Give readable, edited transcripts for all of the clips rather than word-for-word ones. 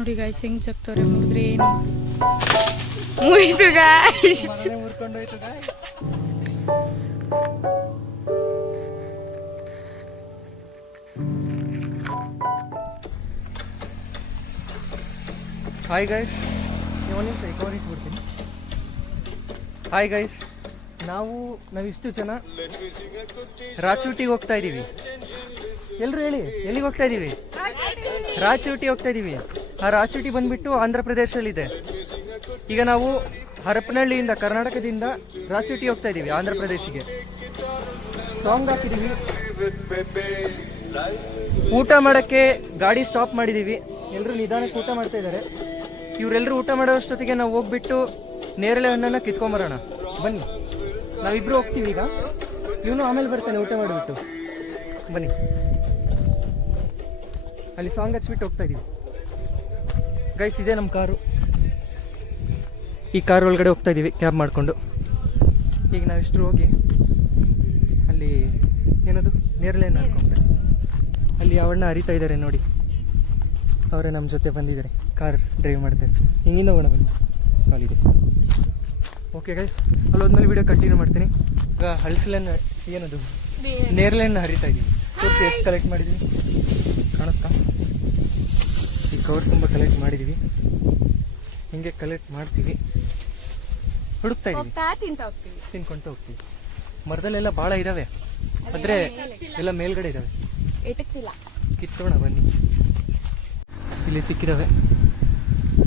ನೋಡಿ ಗಾಯ್ಸ್ ಹೆಂಗ್ ಜಗ್ತವ್ರೆ ಮುರಿದ್ರೆ ಏನು ಮುರಿದು ಗಾಯ್ಸ್ ಮುರ್ಕೊಂಡೋಯ್ತು ಗಾಯ್ಸ್. ಹಾಯ್ ಗೈಸ್, ಬಿಡ್ತೀನಿ. ಹಾಯ್ ಗೈಸ್, ನಾವಿಷ್ಟು ಜನ ರಾಚೂಟಿಗೆ ಹೋಗ್ತಾ ಇದ್ದೀವಿ. ಎಲ್ಲರೂ ಹೇಳಿ, ಎಲ್ಲಿಗೆ ಹೋಗ್ತಾ ಇದ್ದೀವಿ? ರಾಚೂಟಿ ಹೋಗ್ತಾ ಇದ್ದೀವಿ. ಆ ರಾಚೂಟಿ ಬಂದ್ಬಿಟ್ಟು ಆಂಧ್ರ ಪ್ರದೇಶದಲ್ಲಿದೆ. ಈಗ ನಾವು ಹರಪನಹಳ್ಳಿಯಿಂದ, ಕರ್ನಾಟಕದಿಂದ ರಾಚೂಟಿ ಹೋಗ್ತಾ ಇದ್ದೀವಿ, ಆಂಧ್ರ ಪ್ರದೇಶಿಗೆ. ಸಾಂಗ್ ಹಾಕಿದ್ದೀವಿ. ಊಟ ಮಾಡೋಕ್ಕೆ ಗಾಡಿ ಸ್ಟಾಪ್ ಮಾಡಿದ್ದೀವಿ. ಎಲ್ಲರೂ ನಿಧಾನಕ್ಕೆ ಊಟ ಮಾಡ್ತಾ ಇದ್ದಾರೆ. ಇವರೆಲ್ಲರೂ ಊಟ ಮಾಡೋಷ್ಟೊತ್ತಿಗೆ ನಾವು ಹೋಗ್ಬಿಟ್ಟು ನೇರಳೆ ಹಣ್ಣನ್ನು ಕಿತ್ಕೊಂಬರೋಣ. ಬನ್ನಿ, ನಾವಿಬ್ರು ಹೋಗ್ತೀವಿ. ಈಗ ಇವನು ಆಮೇಲೆ ಬರ್ತಾನೆ ಊಟ ಮಾಡಿಬಿಟ್ಟು. ಬನ್ನಿ, ಅಲ್ಲಿ ಸಾಂಗ್ ಹಚ್ಬಿಟ್ಟು ಹೋಗ್ತಾ ಇದ್ದೀವಿ ಗೈಸ್. ಇದೆ ನಮ್ಮ ಕಾರು. ಈ ಕಾರ್ ಒಳಗಡೆ ಹೋಗ್ತಾ ಇದ್ದೀವಿ ಕ್ಯಾಬ್ ಮಾಡಿಕೊಂಡು. ಈಗ ನಾವಿಷ್ಟು ಹೋಗಿ ಅಲ್ಲಿ ಏನದು ನೇರಳೆ ಹಣ್ಣು ಹಾಕೊಂಡ್ರೆ ಅಲ್ಲಿ ಯಾವಣ್ಣ ಹರಿತಾ ಇದ್ದಾರೆ ನೋಡಿ, ಅವರೇ ನಮ್ಮ ಜೊತೆ ಬಂದಿದ್ದಾರೆ. ಕಾರ್ ಡ್ರೈವ್ ಮಾಡ್ತಾರೆ. ಹಿಂಗಿಂದ ಹೋಗೋಣ ಬನ್ನಿ, ಕಾಲಿದೆ. ಓಕೆ ಗೈಸ್, ಅಲ್ಲಿ ಹೋದ್ಮೇಲೆ ವಿಡಿಯೋ ಕಂಟಿನ್ಯೂ ಮಾಡ್ತೀನಿ. ಈಗ ಹಳಸಲೆಣ್ಣು ಏನದು ನೇರಳೆ ಹಣ್ಣು ಹರಿತಾ ಇದ್ದೀವಿ. ತೋರಿಸಿ ಎಷ್ಟು ಕಲೆಕ್ಟ್ ಮಾಡಿದ್ದೀವಿ ಕಾಣುತ್ತಾ? ಈ ಕವರ್ ತುಂಬ ಕಲೆಕ್ಟ್ ಮಾಡಿದ್ದೀವಿ. ಹಿಂಗೆ ಕಲೆಕ್ಟ್ ಮಾಡ್ತೀವಿ, ಹುಡುಕ್ತಾ ಇದ್ದೀವಿ, ತಿನ್ಕೊಳ್ತಾ ಹೋಗ್ತೀವಿ. ಮರದಲ್ಲೆಲ್ಲ ಭಾಳ ಇದ್ದಾವೆ, ಆದರೆ ಎಲ್ಲ ಮೇಲ್ಗಡೆ ಇದ್ದಾವೆ. ಕಿತ್ತೋಣ ಬನ್ನಿ. ಇಲ್ಲಿ ಸಿಕ್ಕಿದಾವೆ,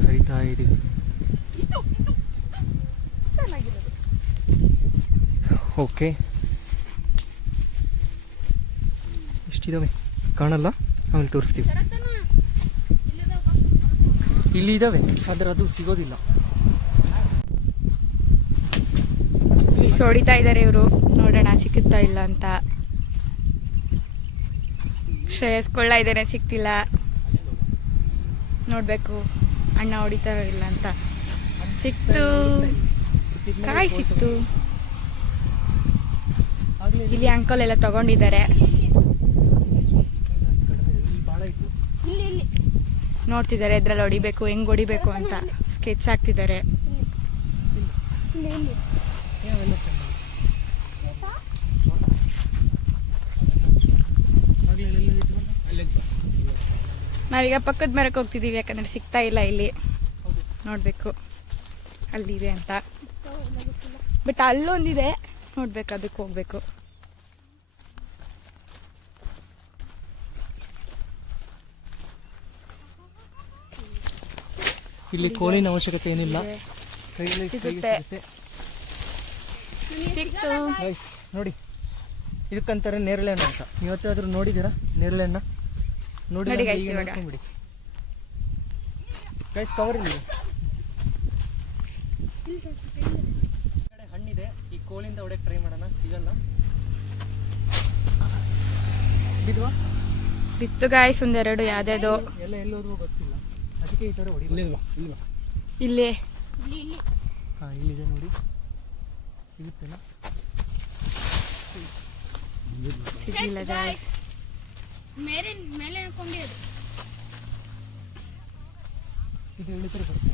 ಹರಿತಾ ಇದ್ದೀವಿ. ಓಕೆ, ಎಷ್ಟಿದಾವೆ ಕಾಣಲ್ಲ, ಆಮೇಲೆ ತೋರಿಸ್ತೀವಿ. ಇಲ್ಲಿ ಇದಾವೆ, ಆದರೆ ಅದು ಸಿಗೋದಿಲ್ಲ. ಹೊಡಿತಾ ಇದ್ದಾರೆ ಇವರು, ನೋಡೋಣ ಸಿಕ್ಕುತ್ತಾ ಇಲ್ಲ ಅಂತ. ಶ್ರೇಯಸ್ಕೊಳ್ಳ ಇದ್ದೇನೆ, ಸಿಕ್ತಿಲ್ಲ. ನೋಡ್ಬೇಕು ಅಣ್ಣ ಹೊಡಿತಾರ ಇಲ್ಲ ಅಂತ. ಸಿಕ್ತು, ಕಾಯಿ ಸಿಕ್ತು. ಇಲ್ಲಿ ಅಂಕಲ್ ಎಲ್ಲ ತಗೊಂಡಿದ್ದಾರೆ. ನೋಡ್ತಿದ್ದಾರೆ ಎದ್ರಲ್ಲಿ ಹೊಡಿಬೇಕು, ಹೆಂಗ್ ಹೊಡಿಬೇಕು ಅಂತ ಸ್ಕೆಚ್ ಹಾಕ್ತಿದ್ದಾರೆ. ನಾವೀಗ ಪಕ್ಕದ ಮರಕ್ಕೆ ಹೋಗ್ತಿದ್ದೀವಿ, ಯಾಕಂದ್ರೆ ಸಿಗ್ತಾ ಇಲ್ಲ ಇಲ್ಲಿ. ನೋಡ್ಬೇಕು ಅಲ್ಲಿದೆ ಅಂತ, ಬಟ್ ಅಲ್ಲೊಂದಿದೆ, ನೋಡ್ಬೇಕು, ಅದಕ್ಕೆ ಹೋಗ್ಬೇಕು. ಇಲ್ಲಿ ಕೋಲಿನ ಅವಶ್ಯಕತೆ ಏನಿಲ್ಲ, ಸಿಕ್ತು. ನೋಡಿ, ಇದಕ್ಕಂತಾರೆ ನೇರಳೆ ಹಣ್ಣು ಅಂತ. ಇವತ್ತಾದ್ರೂ ನೋಡಿದ್ದೀರಾ ನೇರಳೆ ಹಣ್ಣು? ನೋಡಿ ಗೈಸ್, ಕವರ್ ಇಲ್ಲಿ ಹಣ್ಣಿದೆ. ಈ ಕೋಲಿಂದ ಹೊಡೆಯಕ್ಕೆ ಟ್ರೈ ಮಾಡೋಣ, ಸಿಗಲ್ಲ. ಬಿತ್ತು ಗಾಯ್ಸ್ ಒಂದೆರಡು, ಯಾವ್ದು ಎಲ್ಲ ಎಲ್ಲಿ ಹೋದ್ರೂ ಗೊತ್ತಿಲ್ಲ, ಅದಕ್ಕೆ ಈ ಥರ ಹೊಡಿ. ಇಲ್ಲಿ ಹಾಂ, ಇಲ್ಲಿದೆ ನೋಡಿ, ಸಿಗುತ್ತಲ್ಲ. ಸಿಗಿಲ್ಲ ಗಾಯ್ಸ್. ಇದು ಹೇಳಿದ್ರೆ ಬರ್ತದೆ.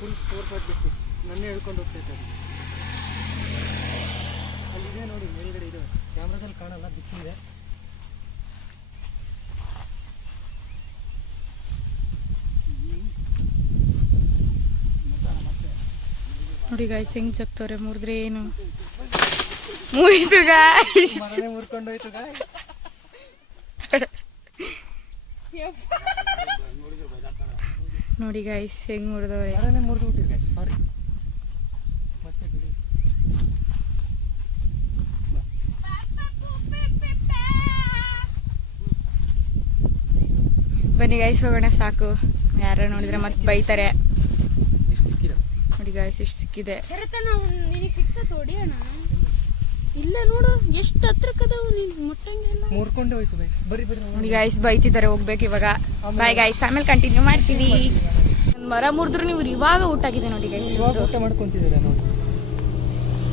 ಫುಲ್ ಫೋರ್ಸ್ ಆಗಬೇಕು, ನನ್ನೇ ಹೇಳ್ಕೊಂಡು ಹೋಗ್ತಾ ಇದ್ದಾರೆ. ಅಲ್ಲಿದೆ ನೋಡಿ, ಮೇಲ್ಗಡೆ ಇದೆ. ಕ್ಯಾಮ್ರಾದಲ್ಲಿ ಕಾಣಲ್ಲ, ಬಿಸಿಲಿದೆ. ನೋಡಿ ಗಾಯ್ಸ್ ಹೆಂಗ್ ಜಗ್ತವ್ರೆ ಮುರಿದ್ರೆ ಏನು ಮುರಿದು ಗಾಯ್ಸ್. ಮರನೇ ಮುರ್ಕೊಂಡೋಯ್ತು ಗಾಯ್ಸ್. ನೋಡಿ ಗಾಯ್ಸ್ ಹೆಂಗ್ ಮುರಿದವ್ರೆ. ಮರನೇ ಮುರಿದು ಬಿಟ್ಟಿದೆ ಗಾಯ್ಸ್, ಸಾರಿ. ಮತ್ತೆ ಬಿಡಿ. ಬನ್ನಿ ಗಾಯ್ಸ್ ಹೋಗೋಣ, ಸಾಕು. ಯಾರು ನೋಡಿದ್ರೆ ಮತ್ತೆ ಬೈತಾರೆ. ನೋಡಿ ಗಾಯ್ಸ್ ಎಷ್ಟು ಸಿಕ್ಕಿದೆ. ಇಲ್ಲ ನೋಡು ಎಷ್ಟು ಹತ್ರಕ್ಕದಾವು, ನೀನು ಮುಟ್ಟಂಗೆಲ್ಲ ಮುರ್ಕೊಂಡೆ ಹೋಯ್ತು ಗಾಯ್ಸ್. ಬರಿ ನೋಡಿ ಗಾಯ್ಸ್ ಬೈತಿದ್ದಾರೆ, ಹೋಗ್ಬೇಕು ಇವಾಗ. ಬಾಯ್ ಗಾಯ್ಸ್, ಆಮೇಲೆ ಕಂಟಿನ್ಯೂ ಮಾಡ್ತೀವಿ. ಮರ ಮುರಿದ್ರು ನೀವು ಇವಾಗ ಊಟ ಆಗಿದೆ ನೋಡಿ ಗೈಸ್. ಇವಾಗ ಊಟ ಮಾಡ್ಕೊಂತಿದ್ದೀರಾ ನೋಡಿ.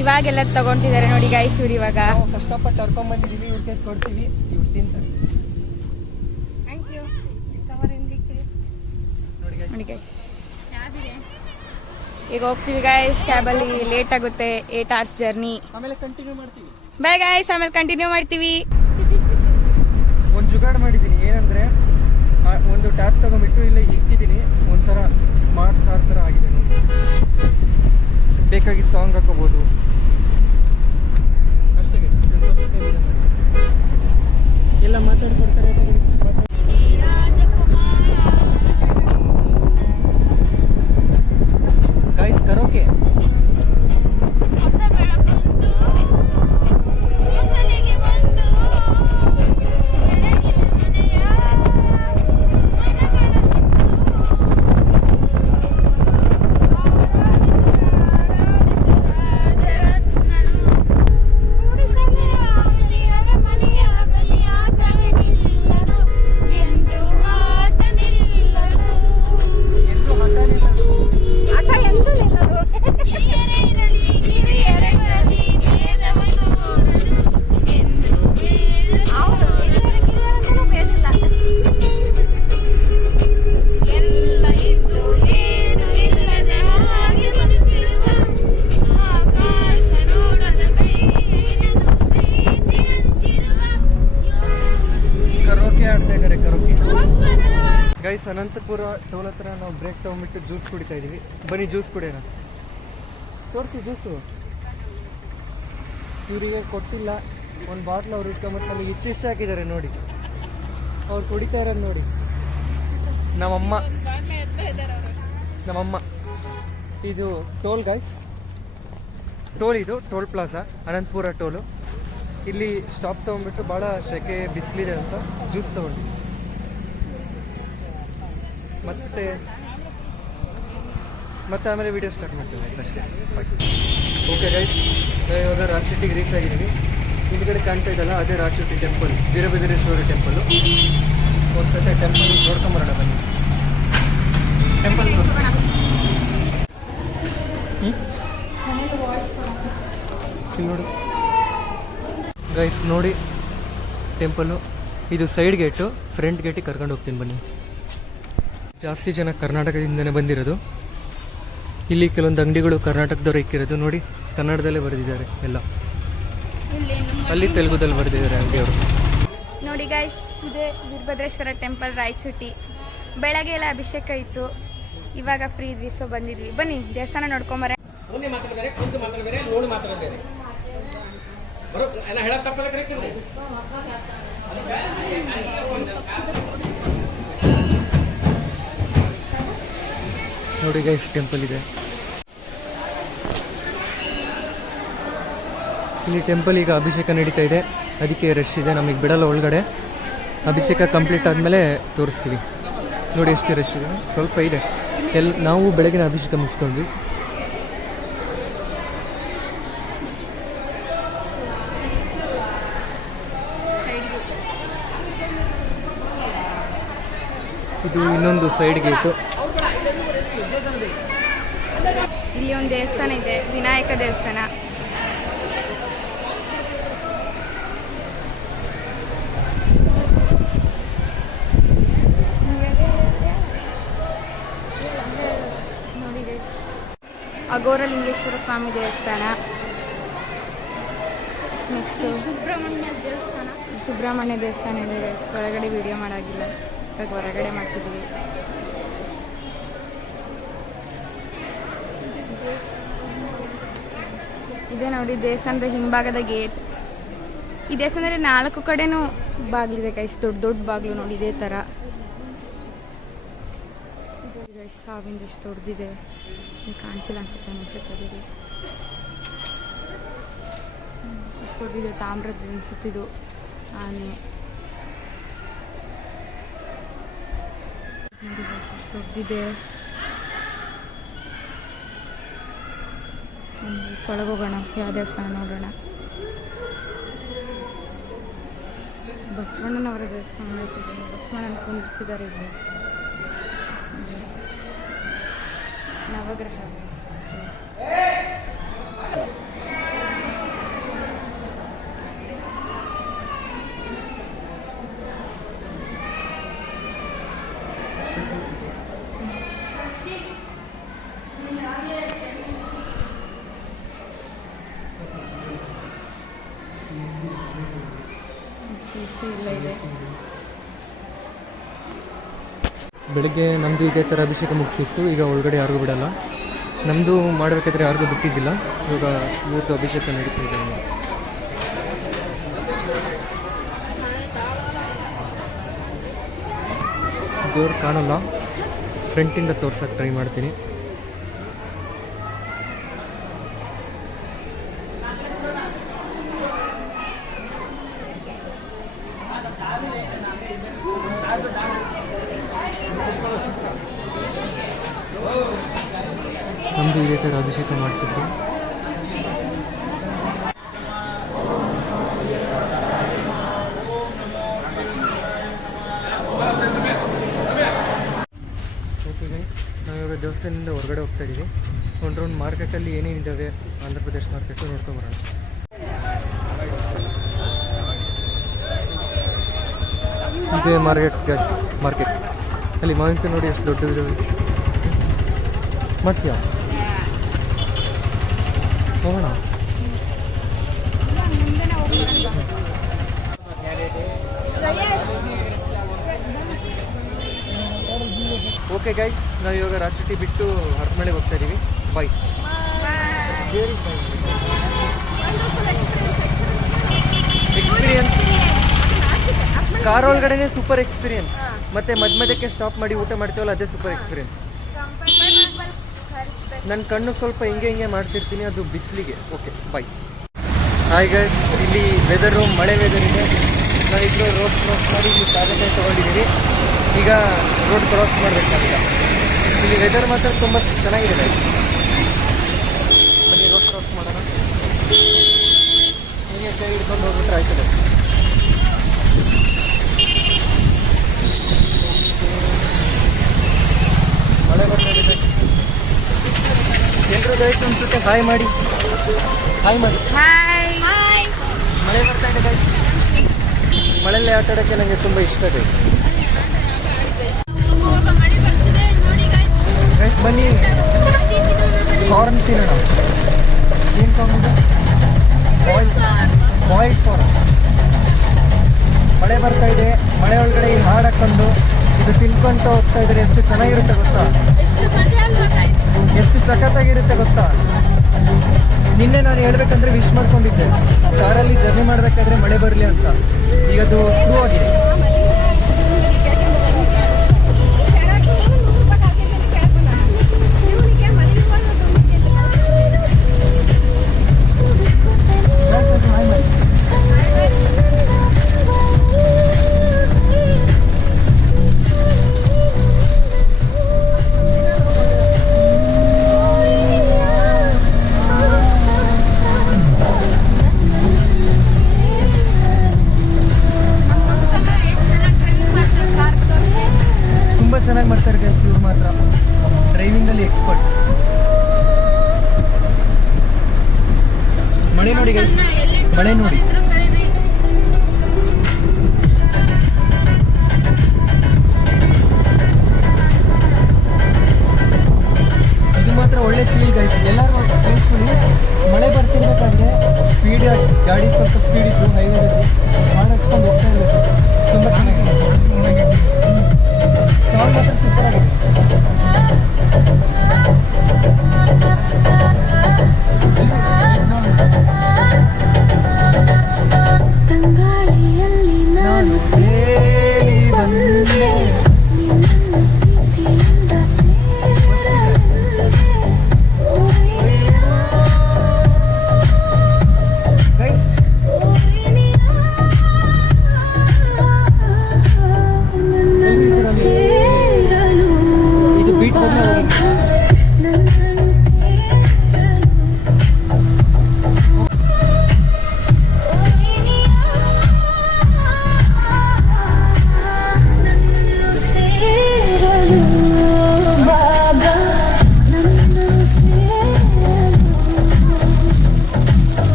ಇವಾಗೆಲ್ಲ ತಗೊಂತಿದ್ದಾರೆ ನೋಡಿ ಗೈಸ್ ಇವ್ರು. ಇವಾಗ ನಾವು ಕಷ್ಟಪಟ್ಟು ಕರ್ಕೊಂಡ್ ಬಂದಿದ್ದೀವಿ, ಇವ್ರಿಗೆ ಕೊಡ್ತೀವಿ, ಇವ್ರು ತಿಂತಾರೆ ನೋಡಿ ಗೈಸ್. ಈಗ ಹೋಗ್ತೀವಿ ಗೈಸ್, ಕ್ಯಾಬಲ್ಲಿ ಲೇಟ್ ಆಗುತ್ತೆ, 8 hours ಜರ್ನಿ. ಆಮೇಲೆ ಕಂಟಿನ್ಯೂ ಮಾಡ್ತೀವಿ. ಬೈ ಗೈಸ್, ಆಮೇಲೆ ಕಂಟಿನ್ಯೂ ಮಾಡ್ತೀವಿ. ಒಂದು ಜುಗಾಡ್ ಮಾಡಿದ್ದೀನಿ, ಏನಂದ್ರೆ ಒಂದು ಟ್ಯಾಪ್ ತಗೊಂಡ್ಬಿಟ್ಟು ಇಲ್ಲ ಇಕ್ಕಿದ್ದೀನಿ, ಒಂಥರ ಸ್ಮಾರ್ಟ್ ಕಾರ್ ಥರ ಆಗಿದೆ ನೋಡಿ. ಬೇಕಾಗಿದ್ದ ಸಾಂಗ್ ಹಾಕೋಬೋದು ಅಷ್ಟೇ. ಎಲ್ಲ ಮಾತಾಡ್ಕೊಡ್ತಾರೆ. Guys karaoke guys, Anantapur toll ಹತ್ರ ನಾವು ಬ್ರೇಕ್ ತಗೊಂಡ್ಬಿಟ್ಟು ಜ್ಯೂಸ್ ಕುಡಿತಾ ಇದೀವಿ. ಬನ್ನಿ ಜ್ಯೂಸ್ ಕುಡಿಯೋಣ. ತೋರಿಸಿ ಜ್ಯೂಸು. ಇವರಿಗೆ ಕೊಟ್ಟಿಲ್ಲ, ಒಂದು ಬಾಟ್ಲ್ ಅವ್ರು ಇಟ್ಕೊಂಬತ್ತು ನಮಗೆ ಇಷ್ಟಿಷ್ಟ ಹಾಕಿದ್ದಾರೆ ನೋಡಿ. ಅವ್ರು ಕುಡಿತಾ ಇರೋದು ನೋಡಿ. ನಮ್ಮಮ್ಮ ಇದು ಟೋಲ್ ಗೈಸ್, ಟೋಲ್ ಇದು ಟೋಲ್ ಪ್ಲಾಜಾ ಅನಂತಪುರ ಟೋಲು. ಇಲ್ಲಿ ಸ್ಟಾಪ್ ತೊಗೊಂಡ್ಬಿಟ್ಟು ಭಾಳ ಸೆಕೆ ಬಿಸಿಲಿದೆ ಅಂತ ಜ್ಯೂಸ್ ತೊಗೊಂಡು ಮತ್ತೆ ಆಮೇಲೆ ವಿಡಿಯೋ ಸ್ಟಾರ್ಟ್ ಮಾಡ್ತೀವಿ ಅಷ್ಟೇ. ಓಕೆ ಗೈಸ್, ಇವಾಗ ರಾಜಶೆಟ್ಟಿಗೆ ರೀಚ್ ಆಗಿದ್ದೀವಿ. ಹಿಂದ್ಗಡೆ ಕಾಣ್ತಾ ಇದ್ದಲ್ಲ ಅದೇ ರಾಜಶೆಟ್ಟಿ ಟೆಂಪಲ್, ವೀರಭದ್ರೇಶ್ವರ ಟೆಂಪಲು. ಒಂದು ಸತಿ ಟೆಂಪಲ್ ನೋಡ್ಕೊಂಬರೋಣ ಬನ್ನಿ. ಟೆಂಪಲ್ ನೋಡಿ ಗೈಸ್, ನೋಡಿ ಟೆಂಪಲು. ಇದು ಸೈಡ್ ಗೇಟು, ಫ್ರಂಟ್ ಗೇಟಿಗೆ ಕರ್ಕೊಂಡು ಹೋಗ್ತೀನಿ ಬನ್ನಿ. ಜಾಸ್ತಿ ಜನ ಕರ್ನಾಟಕದಿಂದನೇ ಬಂದಿರೋದು. ಇಲ್ಲಿ ಕೆಲವೊಂದು ಅಂಗಡಿಗಳು ಕರ್ನಾಟಕದವ್ರು ಇಕ್ಕಿರೋದು ನೋಡಿ, ಕನ್ನಡದಲ್ಲೇ ಬರೆದಿದ್ದಾರೆ ಎಲ್ಲ. ಅಲ್ಲಿ ತೆಲುಗುದಲ್ಲಿ ಬರೆದಿದ್ದಾರೆ ಅಂಗಡಿಯವರು ನೋಡಿ ಗೈಸ್. ಇದೆ ವೀರಭದ್ರೇಶ್ವರ ಟೆಂಪಲ್ ರಾಯಚೂಟಿ. ಬೆಳಗ್ಗೆ ಎಲ್ಲ ಅಭಿಷೇಕ ಇತ್ತು, ಇವಾಗ ಫ್ರೀ ಇದ್ವಿ, ಸೊ ಬಂದಿದ್ವಿ. ಬನ್ನಿ ದೇವಸ್ಥಾನ ನೋಡ್ಕೊಂಬರ. ನೋಡಿ ಗೈಸ್, ಟೆಂಪಲ್ ಇದೆ ಇಲ್ಲಿ. ಟೆಂಪಲ್ ಈಗ ಅಭಿಷೇಕ ನಡೀತಾ ಇದೆ, ಅದಕ್ಕೆ ರಶ್ ಇದೆ, ನಮಗೆ ಬಿಡಲ್ಲ ಒಳಗಡೆ. ಅಭಿಷೇಕ ಕಂಪ್ಲೀಟ್ ಆದಮೇಲೆ ತೋರಿಸ್ತೀವಿ. ನೋಡಿ ಎಷ್ಟು ರಶ್ ಇದೆ, ಸ್ವಲ್ಪ ಇದೆ. ನಾವು ಬೆಳಗಿನ ಅಭಿಷೇಕ ಮುಗಿಸ್ಕೊಂಡ್ವಿ. ಇದು ಇನ್ನೊಂದು ಸೈಡ್ ಗೇಟು. ಇಲ್ಲಿ ಒಂದು ದೇವಸ್ಥಾನ ಇದೆ, ವಿನಾಯಕ ದೇವಸ್ಥಾನ. ನೋಡಿ ಅಘೋರಲಿಂಗೇಶ್ವರ ಸ್ವಾಮಿ ದೇವಸ್ಥಾನ. ನೆಕ್ಸ್ಟ್ ಸುಬ್ರಹ್ಮಣ್ಯ ದೇವಸ್ಥಾನ ಇದೆ. ಒಳಗಡೆ ವಿಡಿಯೋ ಮಾಡೋಗಿಲ್ಲ, ಇವಾಗ ಹೊರಗಡೆ ಮಾಡ್ತಿದ್ದೀವಿ. ಇದೆ ನೋಡಿ ದೇವಸ್ಥಾನದ ಹಿಂಭಾಗದ ಗೇಟ್. ಈ ದೇವಸ್ಥಾನದಲ್ಲಿ 4 ಕಡೆನೂ ಬಾಗಿಲಿದೆ ಗೈಸ್, ದೊಡ್ಡ ದೊಡ್ಡ ಬಾಗಿಲು ನೋಡಿ ಇದೇ ಥರ. ಗೈಸ್ ಸಾವಿಂದ ಎಷ್ಟು ದೊಡ್ಡದಿದೆ, ಕಾಣ್ತಿಲ್ಲ ಅನ್ಸುತ್ತೆ, ಅನ್ಸುತ್ತದೆ. ಎಷ್ಟು ದೊಡ್ಡದಿದೆ, ತಾಮ್ರದ ಅನ್ಸುತ್ತಿದ್ದು ಆನೆ ನೋಡಿ ಗೈಸ್, ಎಷ್ಟು ದೊಡ್ಡದಿದೆ. ಒಳಗೋಗೋಣ, ಯಾವ ದೇವಸ್ಥಾನ ನೋಡೋಣ. ಬಸವಣ್ಣನವರ ದೇವಸ್ಥಾನ, ಬಸವಣ್ಣನ ಕುಂದಿಸಿದ್ದಾರೆ ಇಲ್ಲಿ. ನವಗ್ರಹ. ಇಲ್ಲ ಇದೆ. ಬೆಳಿಗ್ಗೆ ನಮ್ಮದು ಇದೇ ಥರ ಅಭಿಷೇಕ ಮುಗಿಸಿತ್ತು. ಈಗ ಒಳಗಡೆ ಯಾರಿಗೂ ಬಿಡಲ್ಲ. ನಮ್ಮದು ಮಾಡಬೇಕಾದ್ರೆ ಯಾರಿಗೂ ಬಿಟ್ಟಿದ್ದಿಲ್ಲ. ಇವಾಗ ಇವ್ರದ್ದು ಅಭಿಷೇಕ ನಡೀತಾ ಇದೆ. ದೇವ್ರು ಕಾಣಲ್ಲ, ಫ್ರಂಟಿಂದ ತೋರ್ಸೋಕ್ಕೆ ಟ್ರೈ ಮಾಡ್ತೀನಿ. ನಮ್ಮದು ಇದೇ ಥರ ಅಭಿಷೇಕ ಮಾಡಿಸಿದ್ರು. ಓಕೆ ಗೈಸ್, ನಾವಿವಾಗ ದೇವಸ್ಥಾನದಿಂದ ಹೊರಗಡೆ ಹೋಗ್ತಾ ಇದ್ದೀವಿ. ಒಂದು ರೌಂಡ್ ಮಾರ್ಕೆಟಲ್ಲಿ ಏನೇನಿದ್ದಾವೆ ಆಂಧ್ರ ಪ್ರದೇಶ್ ಮಾರ್ಕೆಟು ನೋಡ್ಕೊಂಬರೋಣ. ಇದೇ ಮಾರ್ಕೆಟ್ ಅಲ್ಲಿ ಮಾವಿನಕಾಯಿ ನೋಡಿ ಎಷ್ಟು ದೊಡ್ಡದಿದ್ದಾವೆ. ಮಾಡ್ತೀಯಾ? ಹೋಗೋಣ. ಓಕೆ ಗೈಸ್, ನಾವು ಇವಾಗ ರಾಚಟ್ಟಿ ಬಿಟ್ಟು ಹರಪನಹಳ್ಳಿಗೆ ಹೋಗ್ತಾ ಇದ್ದೀವಿ. ಬಾಯ್. ಎಕ್ಸ್ಪೀರಿಯನ್ಸ್ ಕಾರ್ ಒಳಗಡೆನೆ ಸೂಪರ್ ಎಕ್ಸ್ಪೀರಿಯನ್ಸ್. ಮತ್ತೆ ಮಧ್ಯಕ್ಕೆ ಸ್ಟಾಪ್ ಮಾಡಿ ಊಟ ಮಾಡ್ತೀವಲ್ಲ, ಅದೇ ಸೂಪರ್ ಎಕ್ಸ್ಪೀರಿಯನ್ಸ್. ನನ್ನ ಕಣ್ಣು ಸ್ವಲ್ಪ ಹಿಂಗೆ ಮಾಡ್ತಿರ್ತೀನಿ, ಅದು ಬಿಸಿಲಿಗೆ. Okay bye. ಹಾಯ್ ಗೈಸ್, ಇಲ್ಲಿ ವೆದರು ಮಳೆ ವೆದರ್ ಇದೆ. ನಾವಿಬ್ಬರು ರೋಡ್ ಕ್ರಾಸ್ ಮಾಡಿ ಇಲ್ಲಿ ಕಾಗದ ತೊಗೊಂಡಿದ್ದೀವಿ. ಈಗ ರೋಡ್ ಕ್ರಾಸ್ ಮಾಡಬೇಕಾಗಿಲ್ಲ. ಇಲ್ಲಿ ವೆದರ್ ಮಾತ್ರ ತುಂಬ ಚೆನ್ನಾಗಿದೆ ಗೈಸ್. ಬನ್ನಿ ರೋಡ್ ಕ್ರಾಸ್ ಮಾಡೋಣ. ಹೀಗೆ ಕೈ ಹಿಡ್ಕೊಂಡು ಹೋಗ್ಬಿಟ್ರೆ ಆಯ್ತದೆ. ಮಳೆ ಬರ್ತಾ ಇದೆ. ಎಲ್ಲರೂ ಗೈಸ್ ಅನ್ಸುತ್ತೆ ಹಾಯ್ ಮಾಡಿ. ಮಳೆ ಬರ್ತಾ ಇದೆ ಗೈಸ್. ಮಳೆಯಲ್ಲಿ ಆಟ ಆಡೋಕ್ಕೆ ನನಗೆ ತುಂಬ ಇಷ್ಟ ಗೈಸ್. ಗೈಸ್ ಬನ್ನಿ ಕಾರ್ನ್ ತಿನ್ನೋಣ. ಏನು ಕಾರ್ನ್? Boiled corn. ಮಳೆ ಬರ್ತಾ ಇದೆ. ಮಳೆ ಒಳಗಡೆ ಈ ಹಾಡು ಹಾಕೊಂಡು ಇದು ತಿನ್ಕೊಂತ ಹೋಗ್ತಾ ಇದ್ರೆ ಎಷ್ಟು ಚೆನ್ನಾಗಿರುತ್ತೆ ಗೊತ್ತಾ? ಎಷ್ಟು ಸಖತ್ತಾಗಿರುತ್ತೆ ಗೊತ್ತಾ? ನಿನ್ನೆ ನಾನು ಹೇಳ್ಬೇಕಂದ್ರೆ ವಿಶ್ ಮಾಡ್ಕೊಂಡಿದ್ದೆ ಕಾರಲ್ಲಿ ಜರ್ನಿ ಮಾಡಬೇಕಾದ್ರೆ ಮಳೆ ಬರಲಿ ಅಂತ. ಈಗ ಅದು ಪ್ರೂವ್ ಆಗಿದೆ. ಚೆನ್ನಾಗಿ ಮಾಡ್ತಾರೆ ಗೈಸ್ ಇವ್ರು ಮಾತ್ರ. ಡ್ರೈವಿಂಗಲ್ಲಿ ಎಕ್ಸ್ಪರ್ಟ್. ಮಳೆ ನೋಡಿ ಗೈಸ್, ಮಳೆ ನೋಡಿ.